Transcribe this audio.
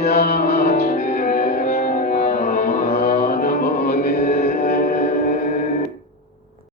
Yeah.